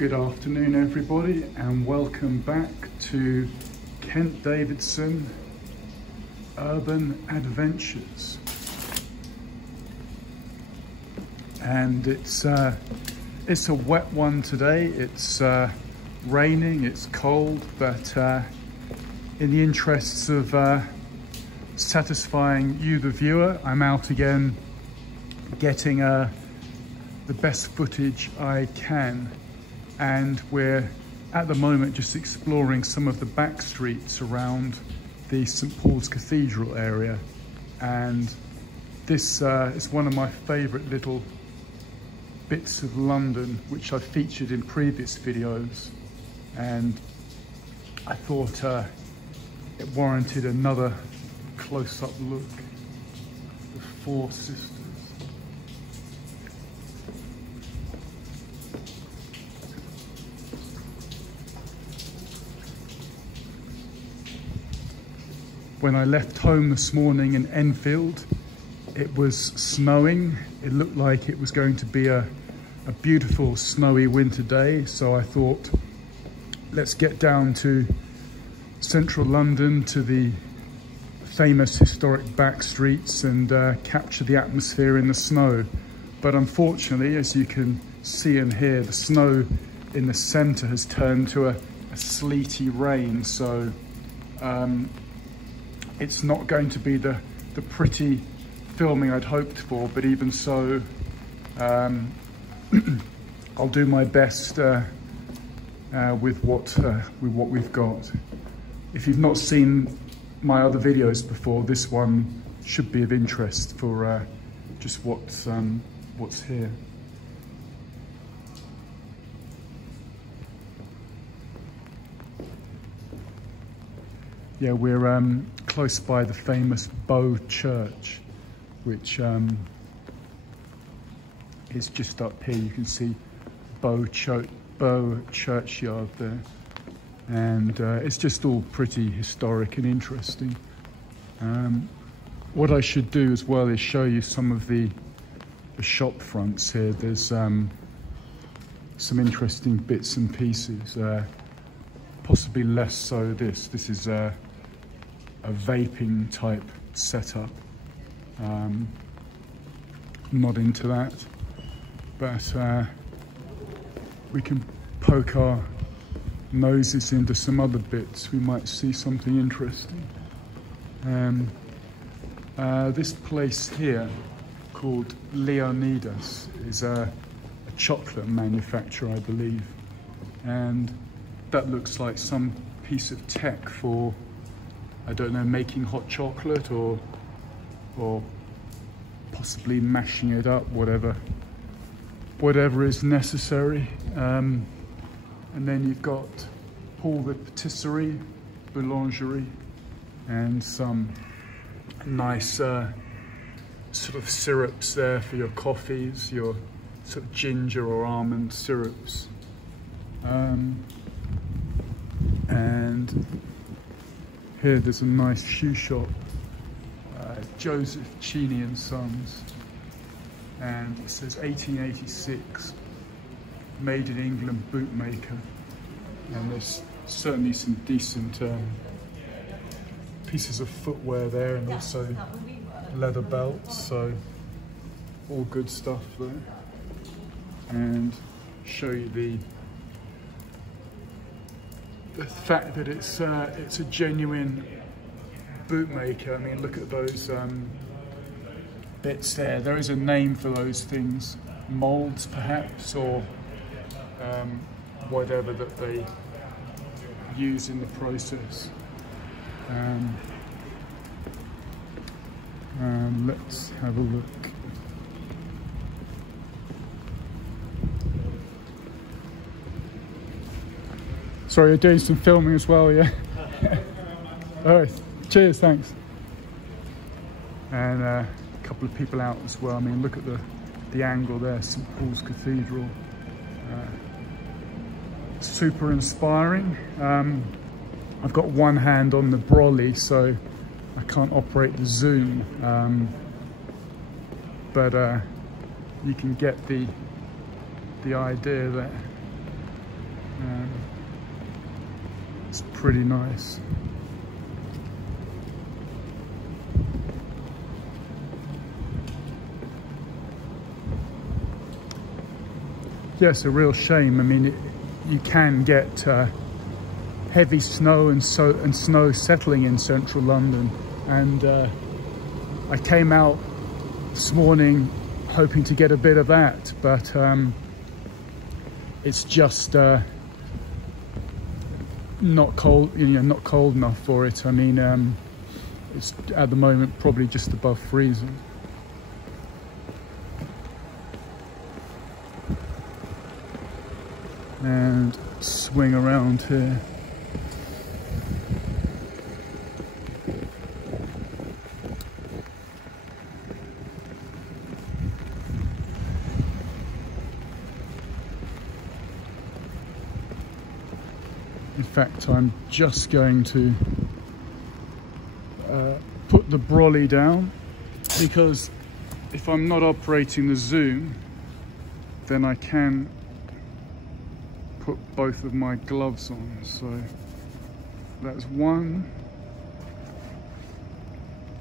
Good afternoon everybody, and welcome back to Kent Davidson Urban Adventures. And it's a wet one today. It's raining, it's cold, but in the interests of satisfying you, the viewer, I'm out again getting the best footage I can. And we're at the moment just exploring some of the back streets around the St. Paul's Cathedral area. And this is one of my favourite little bits of London, which I've featured in previous videos. And I thought it warranted another close-up look. The Four Sisters. When I left home this morning in Enfield, it was snowing. It looked like it was going to be a beautiful snowy winter day. So I thought, let's get down to central London, to the famous historic back streets, and capture the atmosphere in the snow. But unfortunately, as you can see and hear, the snow in the centre has turned to a sleety rain. So it's not going to be the pretty filming I'd hoped for, but even so, I'll do my best with what we've got. If you've not seen my other videos before, this one should be of interest for just what's here. Yeah, we're close by the famous Bow Church, which is just up here. You can see Bow Churchyard there. And it's just all pretty historic and interesting. What I should do as well is show you some of the shop fronts here. There's some interesting bits and pieces. Possibly less so this. This is a vaping type setup. Not into that, but we can poke our noses into some other bits. We might see something interesting. This place here called Leonidas is a chocolate manufacturer, I believe, and that looks like some piece of tech for, I don't know, making hot chocolate or possibly mashing it up, whatever is necessary. And then you've got Paul the Patisserie, Boulangerie, and some nice sort of syrups there for your coffees, your sort of ginger or almond syrups. And here there's a nice shoe shop, Joseph Cheney and Sons, and it says 1886, made in England bootmaker. And there's certainly some decent pieces of footwear there, and also leather belts, so all good stuff there. And show you the fact that it's a genuine bootmaker. I mean, look at those bits there. There is a name for those things, molds perhaps, or whatever that they use in the process. Let's have a look. Sorry, you're doing some filming as well, yeah? All right, cheers, thanks. And a couple of people out as well. I mean, look at the angle there, St. Paul's Cathedral. Super inspiring. I've got one hand on the brolly, so I can't operate the zoom, but you can get the idea there. It's pretty nice. Yes, a real shame. I mean, you can get heavy snow and snow settling in central London, and I came out this morning hoping to get a bit of that, but it's just not cold, not cold enough for it. I mean, it's at the moment probably just above freezing. And swing around here. In fact, I'm just going to put the brolly down, because if I'm not operating the zoom, then I can put both of my gloves on. So that's one,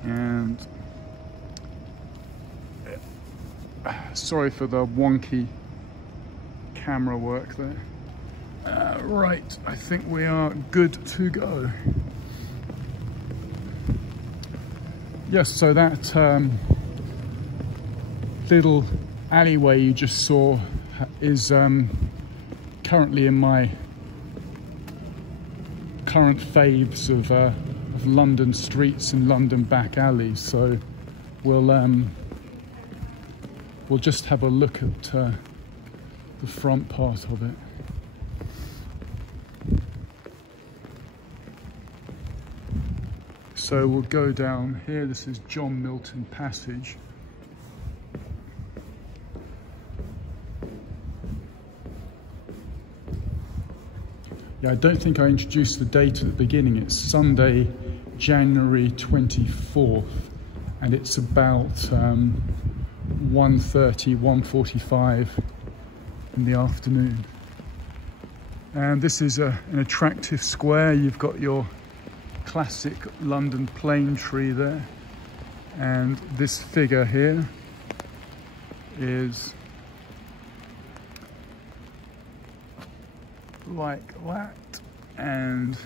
and sorry for the wonky camera work there. Right, I think we are good to go. Yes, so that little alleyway you just saw is currently in my current faves of London streets and London back alleys. So we'll just have a look at the front part of it. So we'll go down here. This is John Milton Passage. Yeah, I don't think I introduced the date at the beginning. It's Sunday, January 24th, and it's about 1:30, 1:45 in the afternoon. And this is an attractive square. You've got your classic London plane tree there, and this figure here is like that, and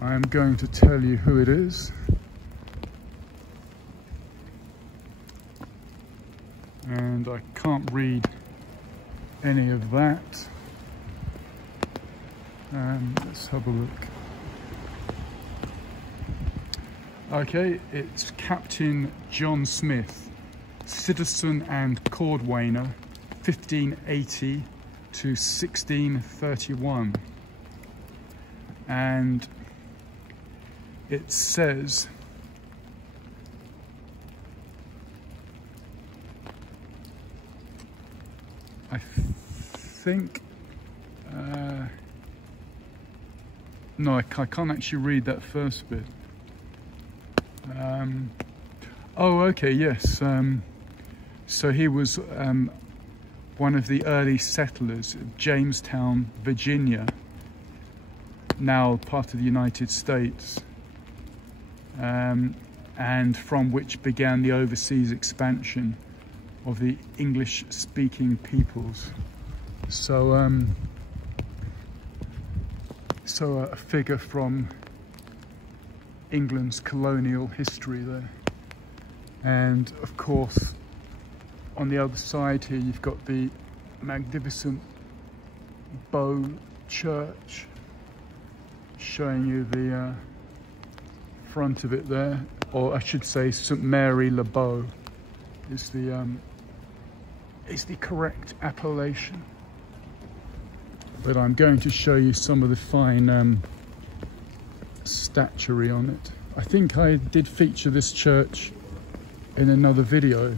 I'm going to tell you who it is. And I can't read any of that. Let's have a look. Okay, it's Captain John Smith, citizen and cordwainer, 1580 to 1631. And it says, I think, no, I can't actually read that first bit. Oh, okay, yes. So he was one of the early settlers of Jamestown, Virginia, now part of the United States, and from which began the overseas expansion of the English-speaking peoples. So, so a figure from England's colonial history there. And of course, on the other side here, you've got the magnificent Bow Church, showing you the front of it there, or I should say St Mary le Bow is the correct appellation. But I'm going to show you some of the fine statuary on it. I think I did feature this church in another video,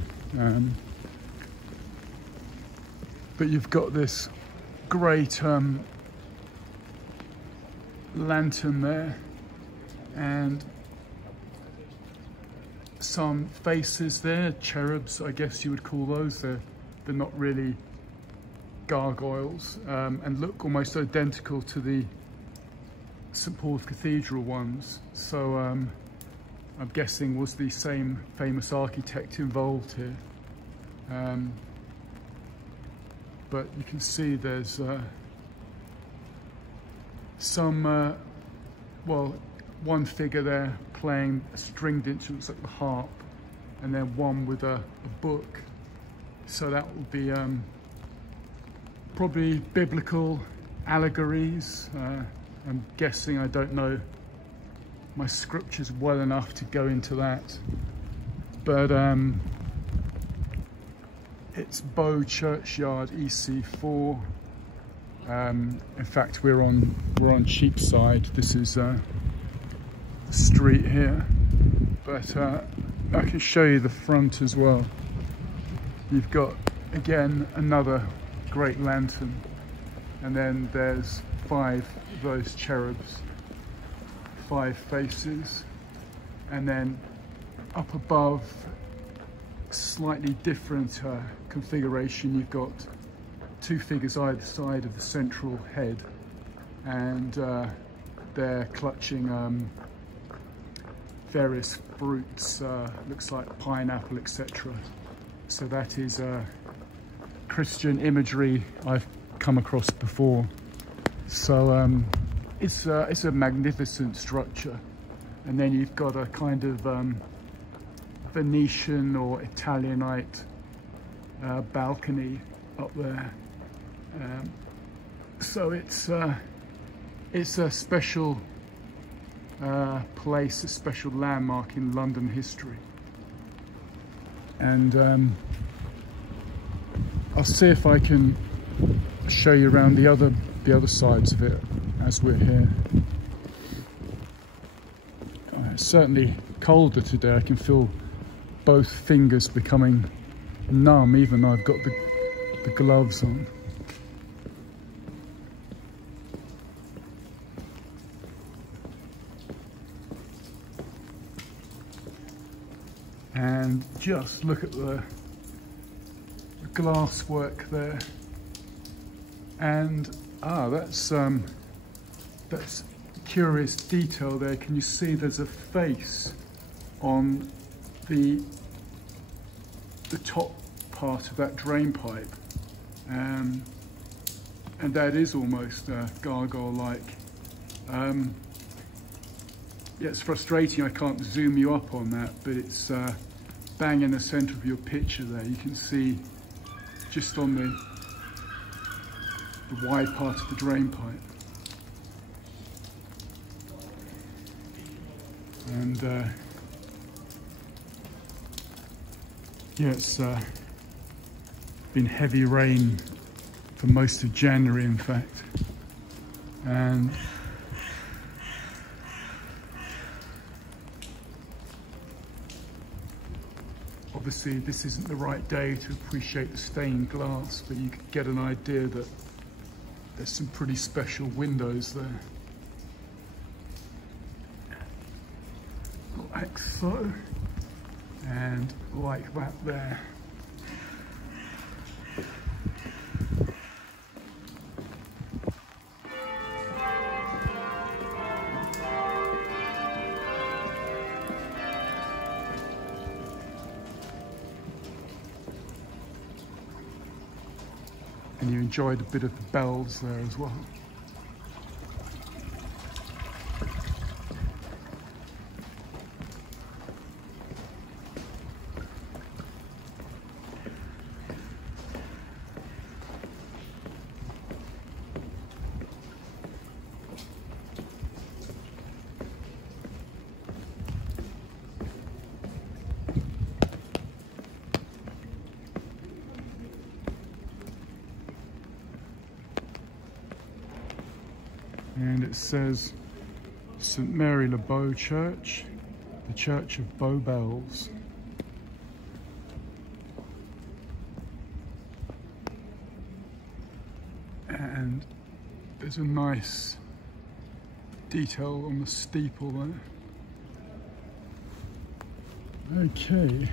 but you've got this great lantern there, and some faces there, cherubs I guess you would call those. They're not really gargoyles and look almost identical to the St Paul's Cathedral ones. So I'm guessing was the same famous architect involved here. But you can see there's some, well, one figure there playing a stringed instrument, looks like the harp, and then one with a book. So that will be probably biblical allegories. I'm guessing, I don't know my scriptures well enough to go into that. But it's Bow Churchyard, EC4. In fact, we're on Cheapside. This is the street here, but I can show you the front as well. You've got again another great lantern, and then there's 5 of those cherubs, 5 faces, and then up above, slightly different configuration. You've got 2 figures either side of the central head, and they're clutching various fruits, looks like pineapple, etc. So that is Christian imagery I've come across before. So it's a magnificent structure, and then you've got a kind of Venetian or Italianate balcony up there. So it's a special place, a special landmark in London history. And I'll see if I can show you around the other sides of it as we're here. It's certainly colder today. I can feel both fingers becoming numb, even though I've got the gloves on. And just look at the glass work there, and that's curious detail there. Can you see there's a face on the top part of that drain pipe, and that is almost gargoyle-like. Yeah, it's frustrating I can't zoom you up on that, but it's bang in the center of your picture there. You can see just on the wide part of the drain pipe. And yeah, it's been heavy rain for most of January, in fact. And obviously this isn't the right day to appreciate the stained glass, but you could get an idea that there's some pretty special windows there. Like so, and like that there. And you enjoyed a bit of the bells there as well. And it says St Mary le Bow Church, the Church of Bow Bells. And there's a nice detail on the steeple there. Okay,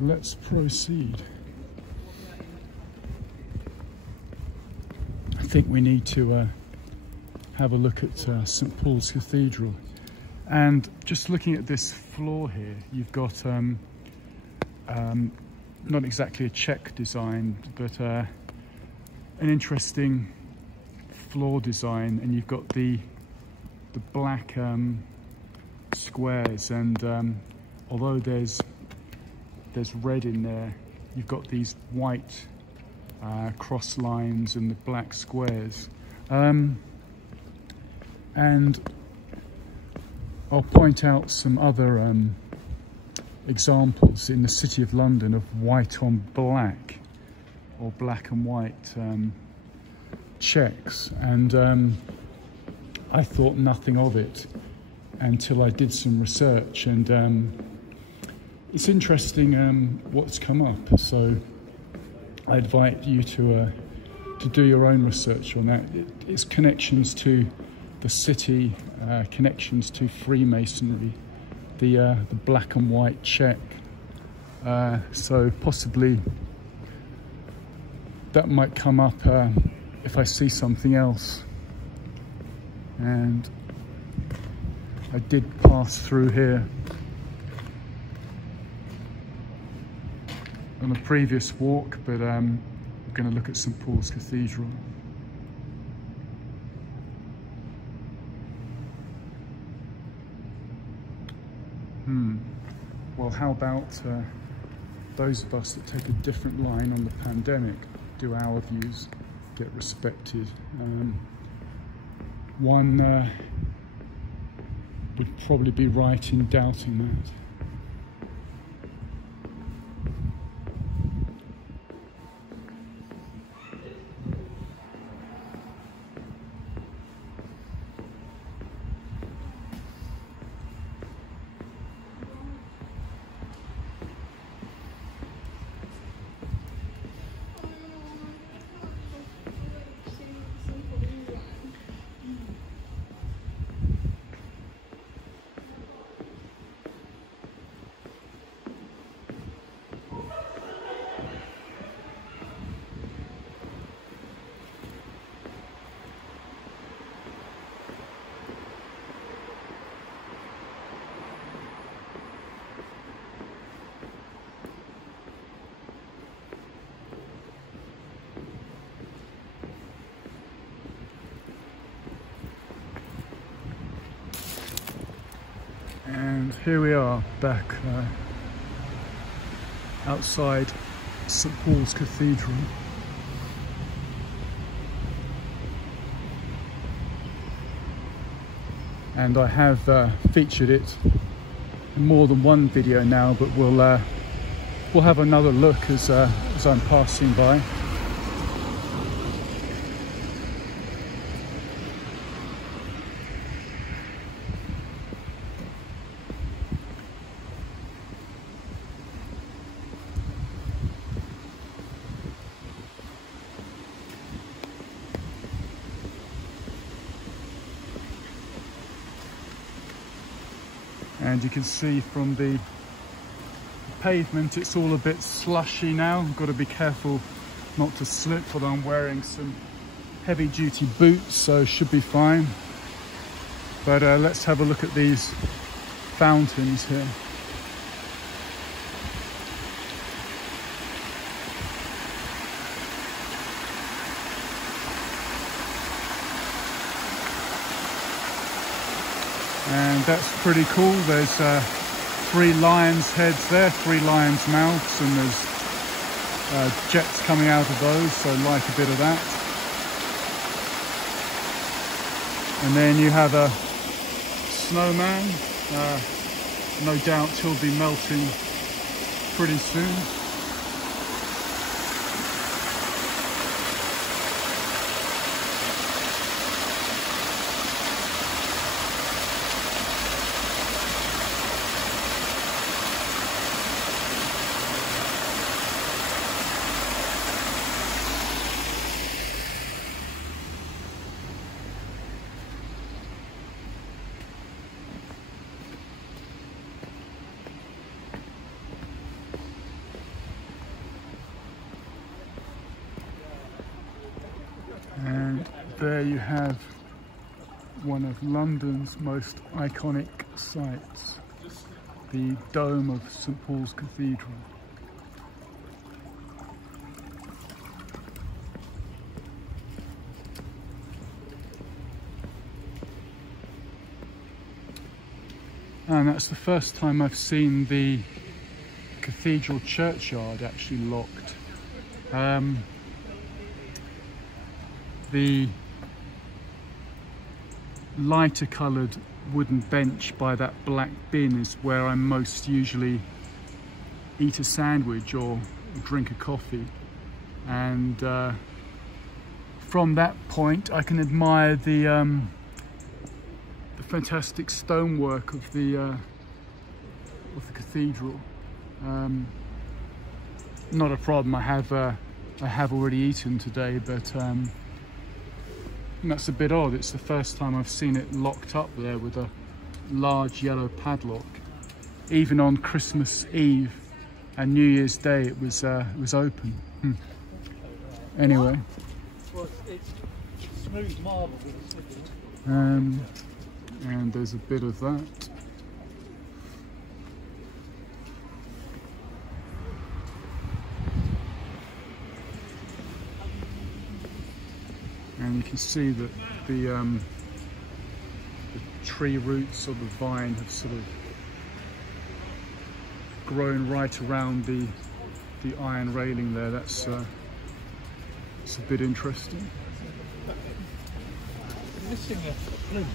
let's proceed. think we need to have a look at St Paul's Cathedral. And just looking at this floor here, you've got not exactly a Czech design, but an interesting floor design, and you've got the black squares, and although there's red in there, you've got these white cross lines and the black squares. And I'll point out some other examples in the City of London of white on black, or black and white checks, and I thought nothing of it until I did some research, and it's interesting what's come up. So I invite you to do your own research on that. It's connections to the city, connections to Freemasonry, the black and white check. So possibly that might come up if I see something else. And I did pass through here on a previous walk, but I'm going to look at St Paul's Cathedral. Well, how about those of us that take a different line on the pandemic? Do our views get respected? One would probably be right in doubting that. And here we are back outside St Paul's Cathedral. And I have featured it in more than one video now, but we'll have another look as I'm passing by. And you can see from the pavement it's all a bit slushy now. Got to be careful not to slip, although I'm wearing some heavy duty boots, so should be fine. But let's have a look at these fountains here. And that's pretty cool. There's 3 lions' heads there, 3 lions' mouths, and there's jets coming out of those, so I like a bit of that. And then you have a snowman. No doubt he'll be melting pretty soon. there you have one of London's most iconic sites, the dome of St Paul's Cathedral. And that's the first time I've seen the cathedral churchyard actually locked. The lighter coloured wooden bench by that black bin is where I most usually eat a sandwich or drink a coffee, and from that point I can admire the fantastic stonework of the cathedral. Not a problem. I have already eaten today, but that's a bit odd. It's the first time I've seen it locked up there with a large yellow padlock. Even on Christmas Eve and New Year's Day, it was open. Anyway, it's smooth marble. And there's a bit of that. And you can see that the tree roots of the vine have sort of grown right around the iron railing there. That's it's a bit interesting. Missing a plinth.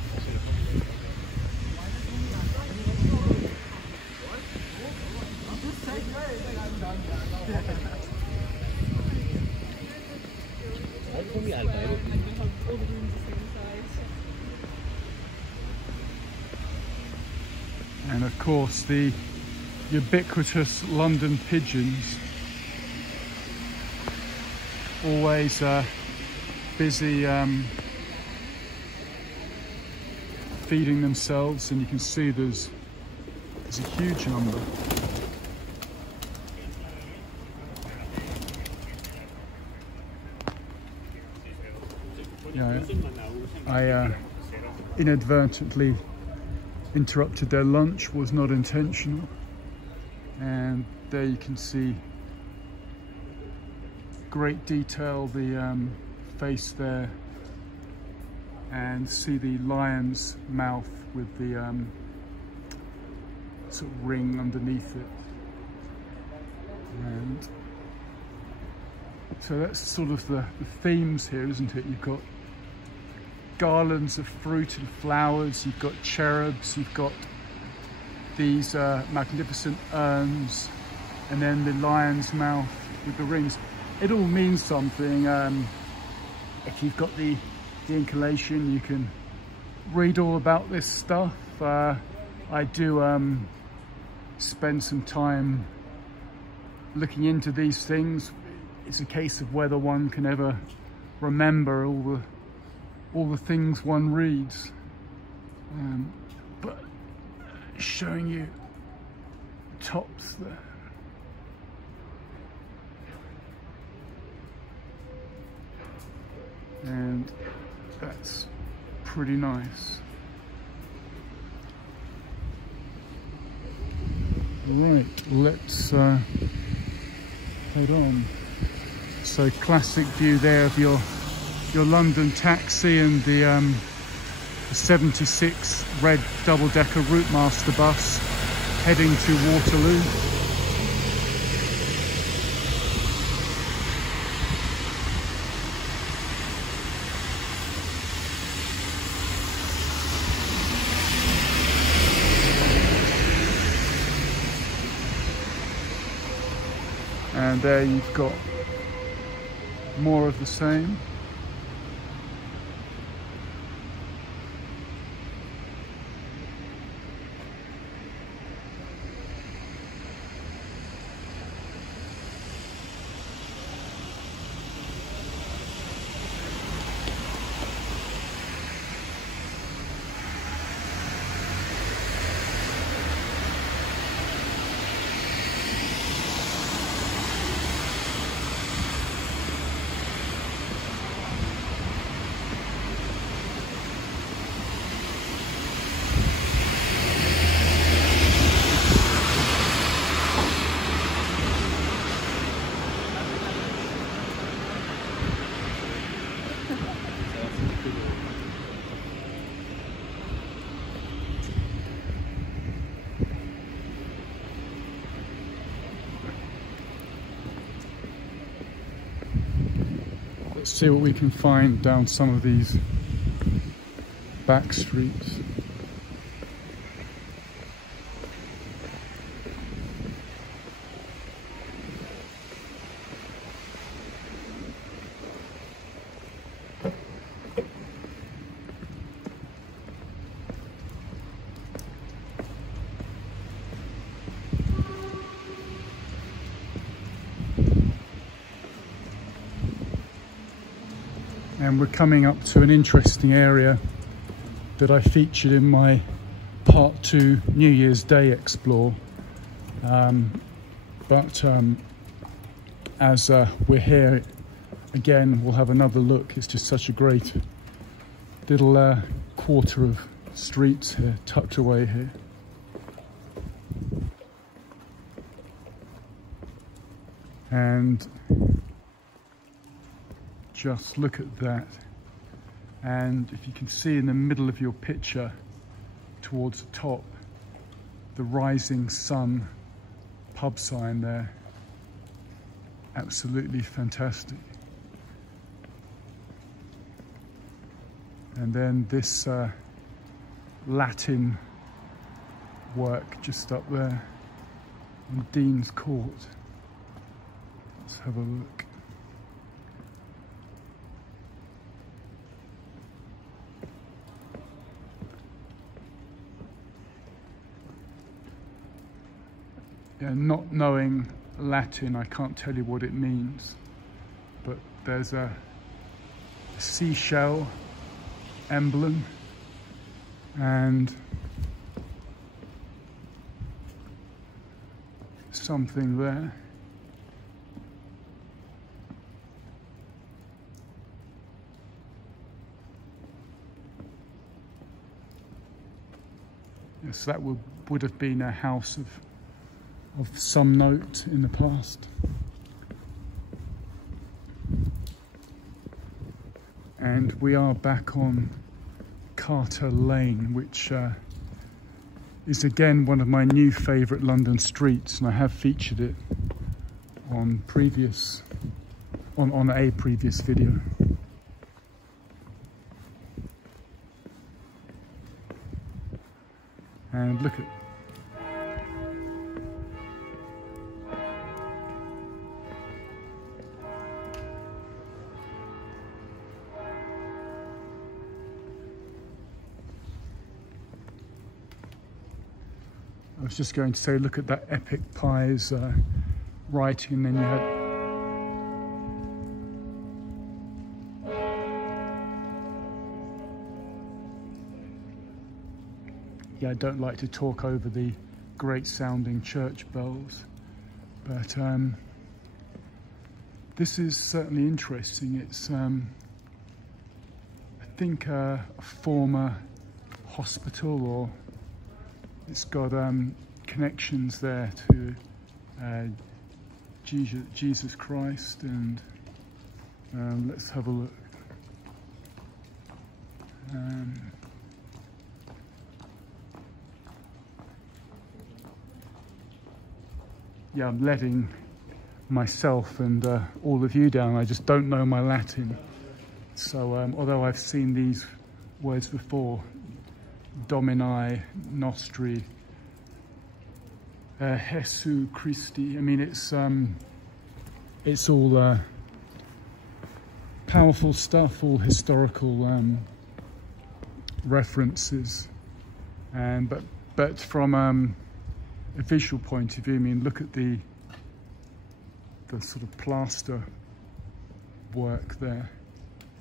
And of course the ubiquitous London pigeons, always busy feeding themselves, and you can see there's a huge number. Yeah, I inadvertently interrupted their lunch, was not intentional, and there you can see great detail, the face there, and see the lion's mouth with the sort of ring underneath it. And so that's sort of the themes here, isn't it? You've got garlands of fruit and flowers, you've got cherubs, you've got these magnificent urns, and then the lion's mouth with the rings. It all means something. If you've got the inclination, you can read all about this stuff. I do spend some time looking into these things. It's a case of whether one can ever remember all the things one reads, but showing you tops there. And that's pretty nice. Right, let's head on. So classic view there of your London taxi and the 76 red double-decker Routemaster bus heading to Waterloo. And there you've got more of the same. Let's see what we can find down some of these back streets. And we're coming up to an interesting area that I featured in my part 2 New Year's Day explore. As we're here again, we'll have another look. It's just such a great little quarter of streets here, tucked away here. And just look at that, and if you can see in the middle of your picture towards the top, the Rising Sun pub sign there. Absolutely fantastic. And then this Latin work just up there on Dean's Court. Let's have a look. Yeah, not knowing Latin, I can't tell you what it means, but there's a seashell emblem and something there. Yes, that would have been a house of some note in the past. And we are back on Carter Lane, which is again one of my new favourite London streets, and I have featured it on a previous video. And look at I was just going to say, look at that epic pies writing, and then you had I don't like to talk over the great sounding church bells, but this is certainly interesting. It's I think a former hospital, or it's got connections there to Jesus Christ, and let's have a look. Yeah, I'm letting myself and all of you down. I just don't know my Latin. So although I've seen these words before, Domini, Nostri, Jesu Christi. I mean, it's all powerful stuff, all historical references, and but from a visual point of view, I mean, look at the sort of plaster work there.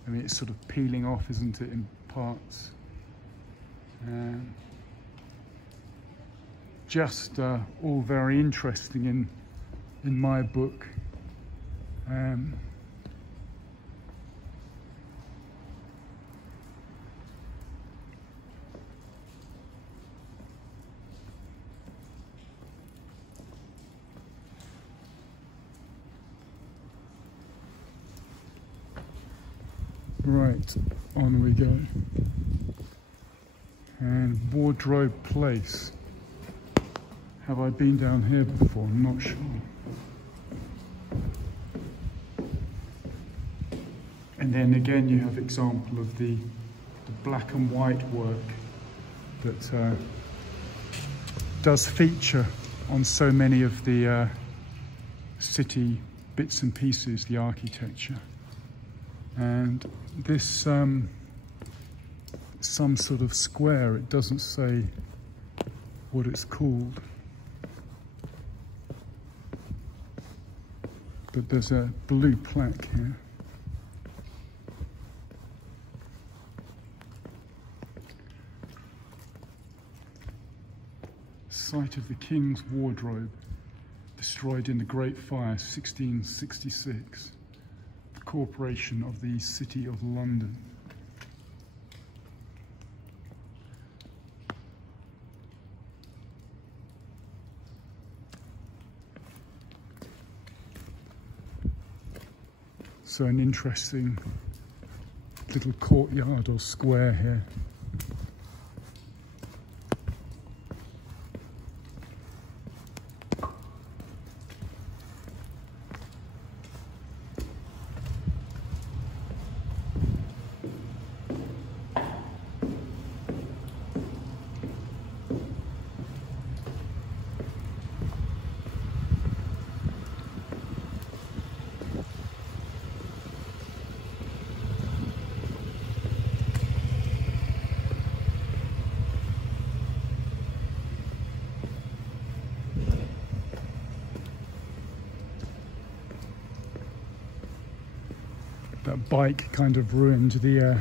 I mean, it's sort of peeling off, isn't it, in parts? Just all very interesting in my book. Right, on we go. And Wardrobe Place. Have I been down here before? I'm not sure. And then again you have example of the black and white work that does feature on so many of the city bits and pieces, the architecture. And this some sort of square, it doesn't say what it's called, but there's a blue plaque here. Site of the King's Wardrobe, destroyed in the Great Fire, 1666. The Corporation of the City of London. So an interesting little courtyard or square here. That bike kind of ruined the, I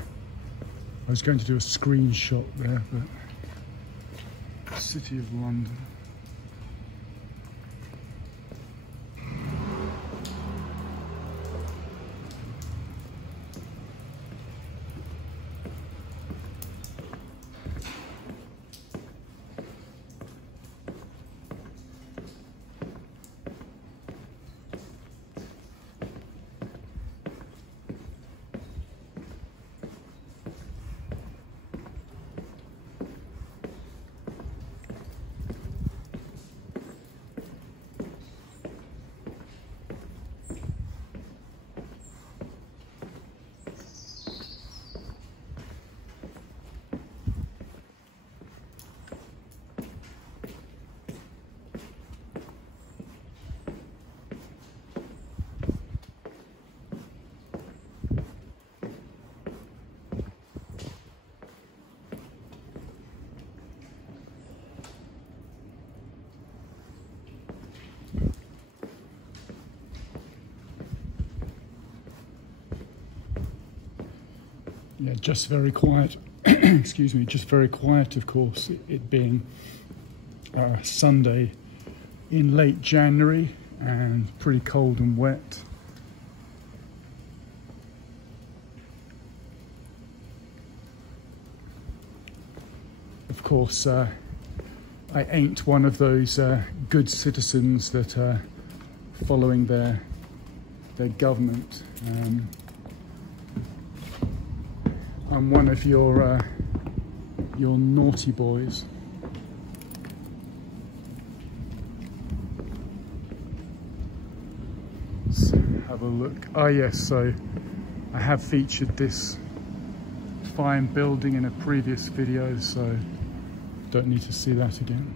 was going to do a screenshot there, but City of London. Yeah, just very quiet. Excuse me, just very quiet, of course, it being Sunday in late January and pretty cold and wet. Of course, I ain't one of those good citizens that are following their government. I'm one of your naughty boys. Let's have a look. Oh yes, so I have featured this fine building in a previous video, so don't need to see that again.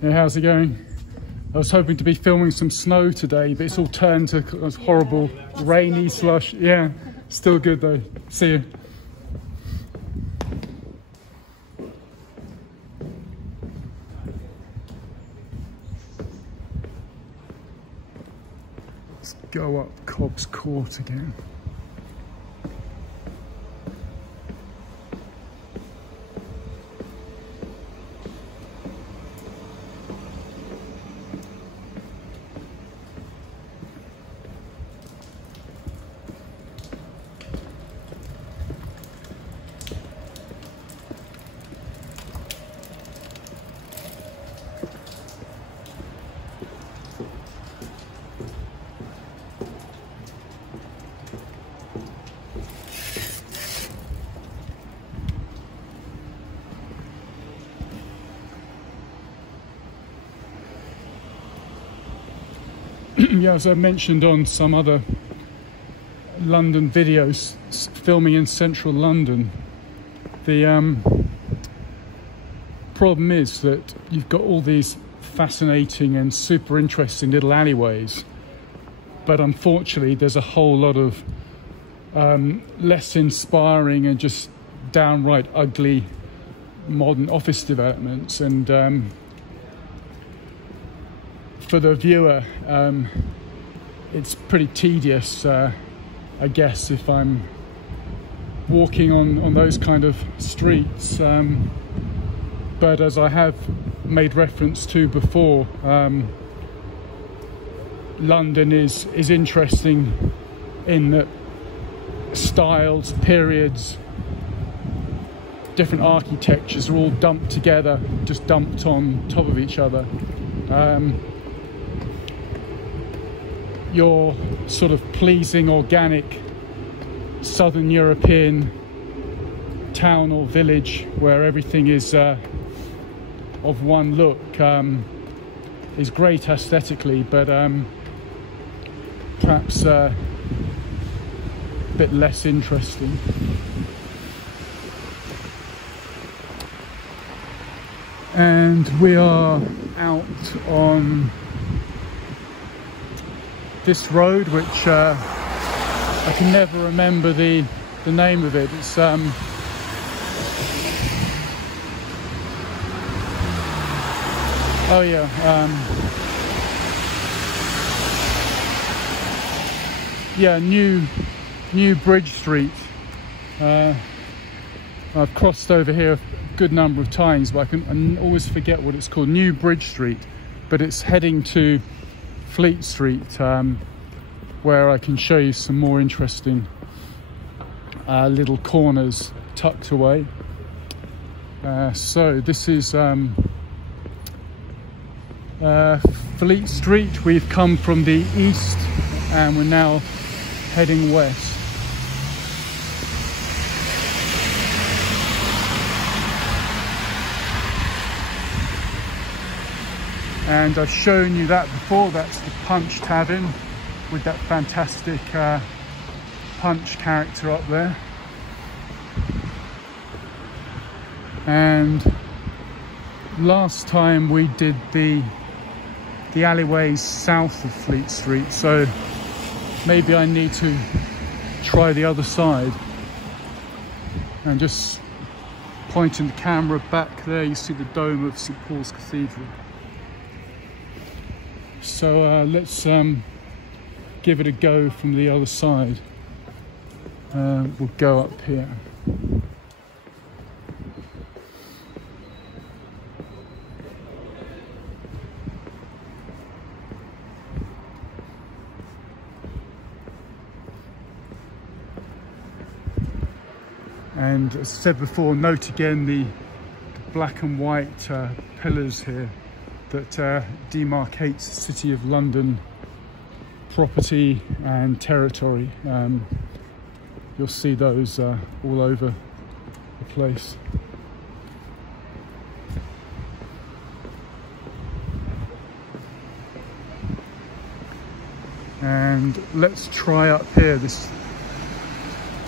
Hey, how's it going? I was hoping to be filming some snow today, but it's all turned to horrible, rainy slush. Yeah, still good though. See you. Let's go up Cobb's Court again. yeah, as I mentioned on some other London videos, filming in central London, the problem is that you've got all these fascinating and super interesting little alleyways, but unfortunately there's a whole lot of less inspiring and just downright ugly modern office developments, and for the viewer it's pretty tedious, I guess, if I'm walking on those kind of streets, but as I have made reference to before, London is interesting in that styles, periods, different architectures are all dumped together, just dumped on top of each other. Your sort of pleasing, organic Southern European town or village where everything is of one look is great aesthetically, but perhaps a bit less interesting. And we are out on this road, which I can never remember the name of it. It's oh yeah, yeah, New Bridge Street. I've crossed over here a good number of times, but I always forget what it's called. New Bridge Street, but it's heading to Fleet Street, where I can show you some more interesting little corners tucked away. So this is Fleet Street. We've come from the east and we're now heading west. And I've shown you that before. That's the Punch Tavern with that fantastic Punch character up there. And last time we did the alleyways south of Fleet Street, so maybe I need to try the other side. And just pointing the camera back there, you see the dome of St Paul's Cathedral. So let's give it a go from the other side. We'll go up here. And as I said before, note again the black and white pillars here that demarcates the City of London property and territory. You'll see those all over the place. And let's try up here, this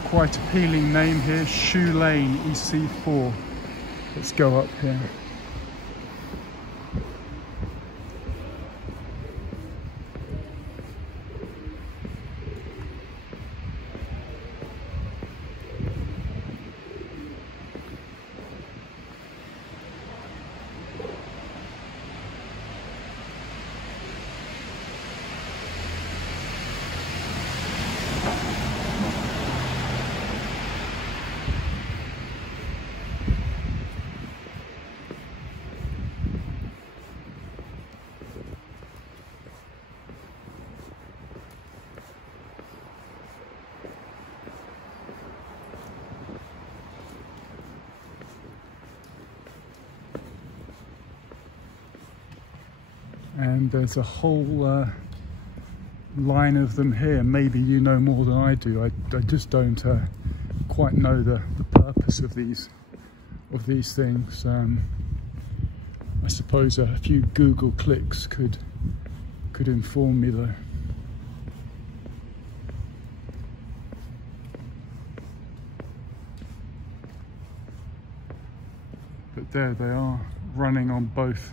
quite appealing name here, Shoe Lane EC4. Let's go up here. And there's a whole line of them here. Maybe you know more than I do. I just don't quite know the purpose of these things. I suppose a few Google clicks could inform me though. But there they are, running on both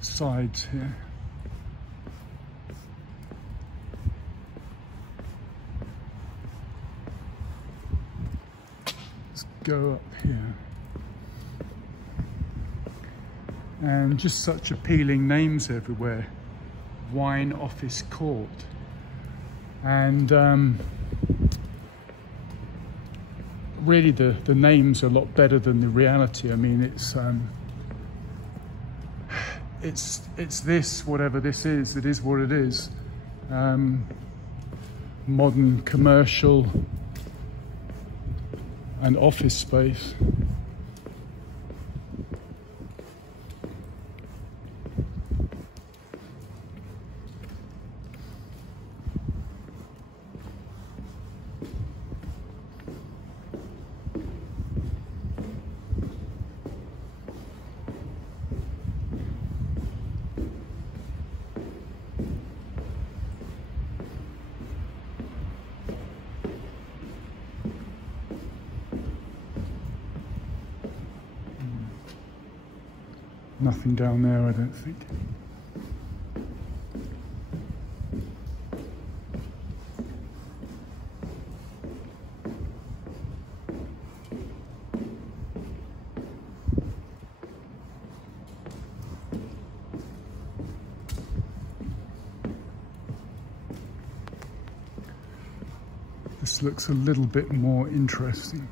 sides here. Let's go up here. And just such appealing names everywhere. Wine Office Court. And really the names are a lot better than the reality. I mean, it's this, whatever this is, it is what it is. Modern commercial and office space. Nothing down there, I don't think. This looks a little bit more interesting.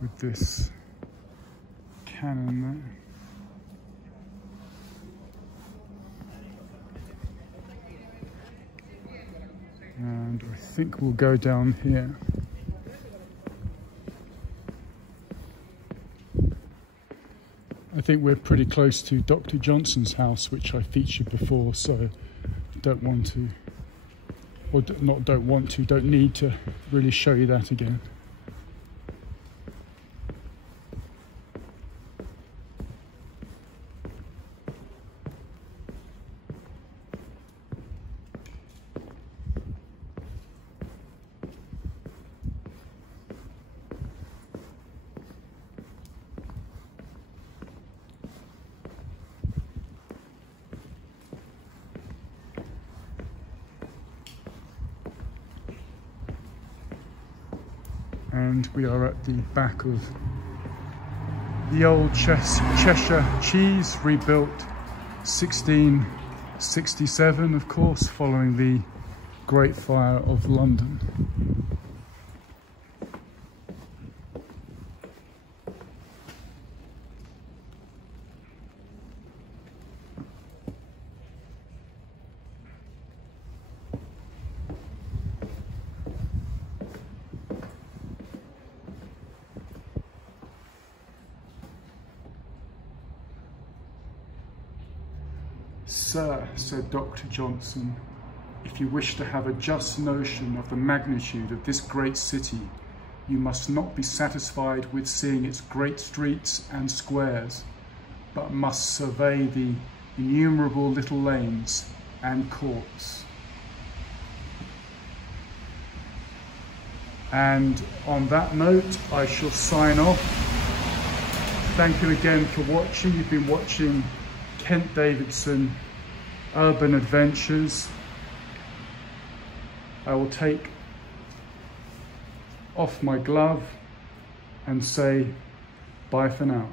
With this cannon there. And I think we'll go down here. I think we're pretty close to Dr. Johnson's house, which I featured before, so don't want to, or not don't want to, don't need to really show you that again. And we are at the back of the old Cheshire Cheese, rebuilt 1667, of course, following the Great Fire of London. "Sir," said Dr. Johnson, "if you wish to have a just notion of the magnitude of this great city, you must not be satisfied with seeing its great streets and squares, but must survey the innumerable little lanes and courts." And on that note, I shall sign off. Thank you again for watching. You've been watching Kent Davidson Urban Adventures. I will take off my glove and say bye for now.